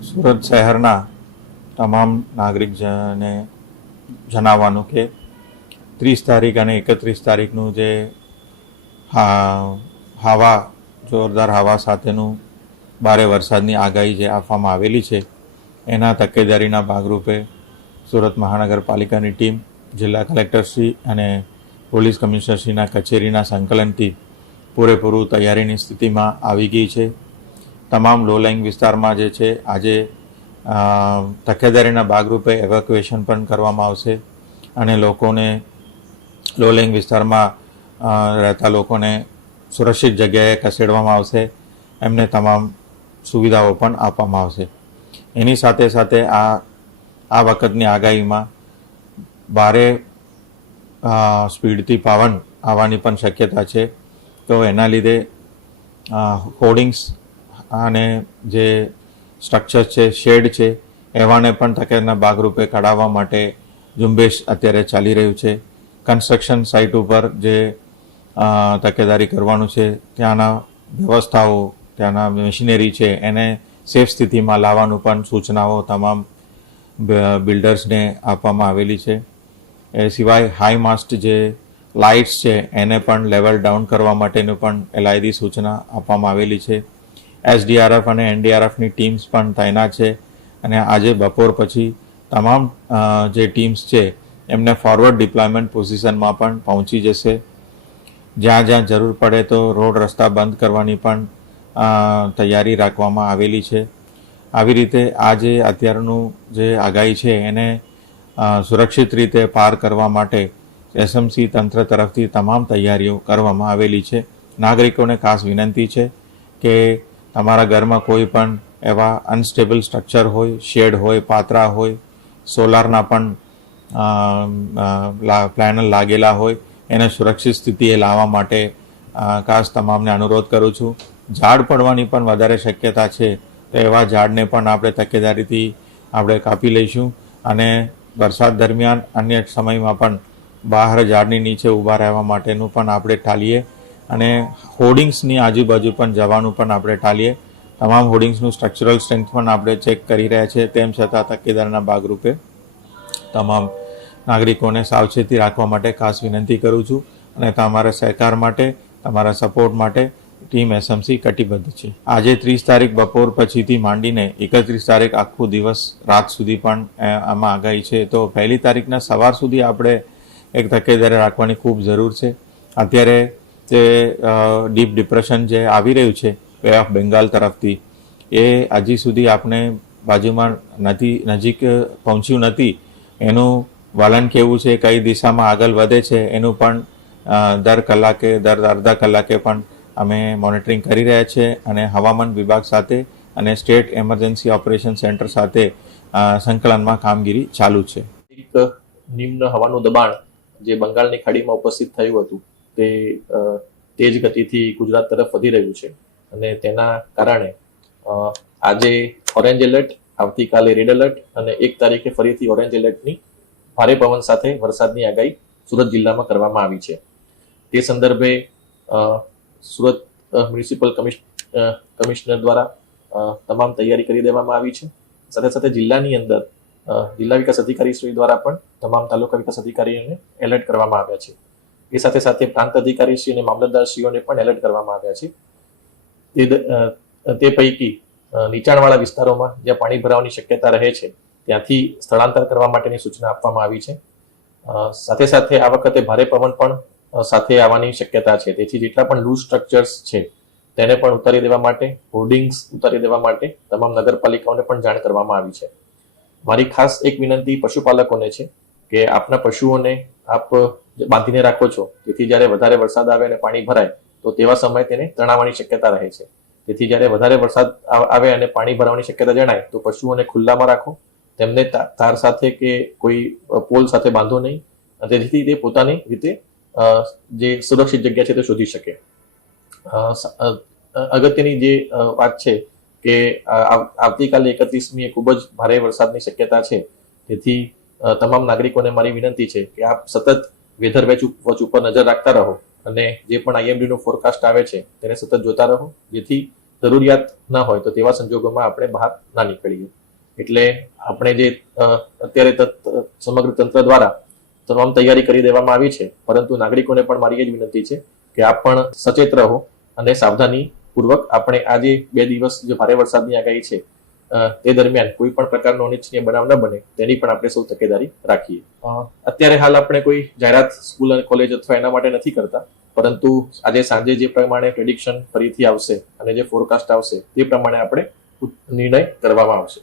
સુરત શહેરના તમામ નાગરિકજનને જણાવવાનું કે 30 તારીખ અને 31 તારીખનું જે હવા જોરદાર હવા સાથેનું ભારે વરસાદની આગાહી જે આપવામાં આવેલી છે એના તકેદારીના ભાગરૂપે સુરત મહાનગરપાલિકાની ટીમ જિલ્લા કલેક્ટરશ્રી અને પોલીસ કમિશનરશ્રીના કચેરીના સંકલનથી પૂરેપૂરું તૈયારીની સ્થિતિમાં આવી ગઈ છે. તમામ લો લાઇંગ વિસ્તારમાં જે છે આજે તકેદારીના ભાગરૂપે એવેક્યુએશન પણ કરવામાં આવશે અને લોકોને લો લાઇંગ વિસ્તારમાં રહેતા લોકોને સુરક્ષિત જગ્યાએ ખસેડવામાં આવશે. એમને તમામ સુવિધાઓ પણ આપવામાં આવશે. એની સાથે સાથે આ વખતની આગાહીમાં ભારે સ્પીડથી પવન આવવાની પણ શક્યતા છે. તો એના લીધે હોર્ડિંગ્સ અને જે સ્ટ્રક્ચર છે, શેડ છે, એવાને પણ તકેદારીના ભાગરૂપે કઢાવવા માટે ઝુંબેશ અત્યારે ચાલી રહ્યું છે. કન્સ્ટ્રક્શન સાઇટ ઉપર જે તકેદારી કરવાનું છે ત્યાંના વ્યવસ્થાઓ, ત્યાંના મશીનરી છે એને સેફ સ્થિતિમાં લાવવાનું પણ સૂચનાઓ તમામ બિલ્ડર્સને આપવામાં આવેલી છે. એ સિવાય હાઈ માસ્ટ જે લાઇટ્સ છે એને પણ લેવલ ડાઉન કરવા માટેનું પણ એલાયદી સૂચના આપવામાં આવેલી છે. SDRF અને NDRFની ટીમ્સ પણ તૈનાત છે અને આજે બપોર પછી તમામ જે ટીમ્સ છે એમને ફોરવર્ડ ડિપ્લોયમેન્ટ પોઝિશનમાં પણ પહોંચી જશે. જ્યાં જ્યાં જરૂર પડે તો રોડ રસ્તા બંધ કરવાની પણ તૈયારી રાખવામાં આવેલી છે. આવી રીતે આ જે અત્યારનું જે આગાહી છે એને સુરક્ષિત રીતે પાર કરવા માટે SMC તંત્ર તરફથી તમામ તૈયારીઓ કરવામાં આવેલી છે. નાગરિકોને ખાસ વિનંતી છે કે તમારા ઘરમાં કોઈ પણ એવા અનસ્ટેબલ સ્ટ્રક્ચર હોય, શેડ હોય, પાતરા હોય, સોલારના પણ પેનલ લાગેલા હોય એને સુરક્ષિત સ્થિતિએ લાવવા માટે ખાસ તમામને અનુરોધ કરું છું. ઝાડ પડવાની પણ વધારે શક્યતા છે તો એવા ઝાડને પણ આપણે તકેદારીથી આપણે કાપી લઈશું અને વરસાદ દરમિયાન અન્ય સમયમાં પણ બહાર ઝાડની નીચે ઊભા રહેવા માટેનું પણ આપણે ટાળીએ અને હોર્ડિંગ્સની આજુબાજુ પણ જવાનું પણ આપણે ટાળીએ. તમામ હોર્ડિંગ્સનું સ્ટ્રક્ચરલ સ્ટ્રેન્થ પણ આપણે ચેક કરી રહ્યા છીએ. તેમ છતાં તકેદારીના ભાગરૂપે તમામ નાગરિકોને સાવચેતી રાખવા માટે ખાસ વિનંતી કરું છું અને તમારા સહકાર માટે, તમારા સપોર્ટ માટે ટીમ SMC કટિબદ્ધ છે. આજે 30 તારીખ બપોર પછીથી માંડીને 31 તારીખ આખો દિવસ રાત સુધી પણ આમાં આગાહી છે. તો 1 તારીખના સવાર સુધી આપણે એક તકેદારી રાખવાની ખૂબ જરૂર છે. અત્યારે જે ડીપ ડિપ્રેશન જે આવી રહ્યું છે બે ઓફ બેંગાલ તરફથી એ હજી સુધી આપણે બાજુમાં નજીક પહોંચ્યું નથી. એનું વલણ કેવું છે, કઈ દિશામાં આગળ વધે છે એનું પણ દર કલાકે, દર અડધા કલાકે પણ અમે મોનિટરિંગ કરી રહ્યા છીએ અને હવામાન વિભાગ સાથે અને સ્ટેટ એમરજન્સી ઓપરેશન સેન્ટર સાથે સંકલનમાં કામગીરી ચાલુ છે. એક નિમ્ન હવાનું દબાણ જે બંગાળની ખાડીમાં ઉપસ્થિત થયું હતું તે તેજ ગતિથી ગુજરાત તરફ વધી રહ્યું છે અને તેના કારણે આજે ઓરેન્જ એલર્ટ, આવતીકાલે રેડ એલર્ટ અને 1 તારીખે ફરીથી ઓરેન્જ એલર્ટની ભારે પવન સાથે વરસાદની આગાહી સુરત જિલ્લામાં કરવામાં આવી છે. તે સંદર્ભે સુરત મ્યુનિસિપલ કમિશનર દ્વારા તમામ તૈયારી કરી દેવામાં આવી છે. સાથે સાથે જિલ્લાની અંદર જિલ્લા વિકાસ અધિકારીશ્રી દ્વારા પણ તમામ તાલુકા વિકાસ અધિકારીઓને એલર્ટ કરવામાં આવ્યા છે. એ સાથે સાથે પ્રાંત અધિકારીશ્રી અને મામલતદારશ્રીઓને પણ એલર્ટ કરવામાં આવ્યા છે. તે પૈકી નીચાણવાળા વિસ્તારોમાં જ્યાં પાણી ભરાવાની શક્યતા રહે છે ત્યાંથી સ્થળાંતર કરવા માટેની સૂચના આપવામાં આવી છે. સાથે સાથે આ વખતે ભારે પવન પણ સાથે આવવાની શક્યતા છે. તેથી જેટલા પણ લૂઝ સ્ટ્રક્ચર્સ છે તેને પણ ઉતારી દેવા માટે, હોર્ડિંગ્સ ઉતારી દેવા માટે તમામ નગરપાલિકાઓને પણ જાણ કરવામાં આવી છે. મારી ખાસ એક વિનંતી પશુપાલકોને છે કે આપના પશુઓને આપ બાંધીને રાખો છો, તેથી જ્યારે વધારે વરસાદ આવે અને પાણી ભરાય તો તેવા સમયે તેને તણાવવાની શક્યતા રહે છે. તેથી જ્યારે વધારે વરસાદ આવે અને પાણી ભરાવાની શક્યતા જણાય તો પશુઓને ખુલ્લામાં રાખો, તેમને તાર સાથે કે કોઈ પોલ સાથે બાંધો નહીં, જેથી તે પોતાની રીતે જે સુરક્ષિત જગ્યા છે તે શોધી શકે. અગત્યની જે વાત છે કે આવતીકાલે 31મીએ ખૂબ જ ભારે વરસાદની શક્યતા છે. તેથી તમામ નાગરિકોને મારી વિનંતી છે કે આપ સતત વેધર વોચ ઉપર નજર રાખતા રહો અને જે પણ IMD નો ફોરકાસ્ટ આવે છે તેને સતત જોતા રહો, જેથી જરૂરિયાત ના હોય તો તેવા સંજોગોમાં આપણે બહાર ના નીકળીએ. એટલે આપણે જે અત્યારે સમગ્ર તંત્ર દ્વારા તમામ તૈયારી કરી દેવામાં આવી છે, પરંતુ નાગરિકોને પણ મારી એ જ વિનંતી છે કે આપ પણ સચેત રહો અને સાવધાની પૂર્વક આપણે આ જે 2 દિવસ જે ભારે વરસાદની આગાહી છે તે દરમિયાન કોઈ પણ પ્રકારનો અનિચ્છનીય બનાવ ન બને તેની પણ આપણે સૌ તકેદારી રાખીએ. અત્યારે હાલ આપણે કોઈ જાહેરાત સ્કૂલ અને કોલેજ અથવા એના માટે નથી કરતા, પરંતુ આજે સાંજે જે પ્રમાણે પ્રેડિક્શન ફરીથી આવશે અને જે ફોરકાસ્ટ આવશે તે પ્રમાણે આપણે નિર્ણય કરવામાં આવશે.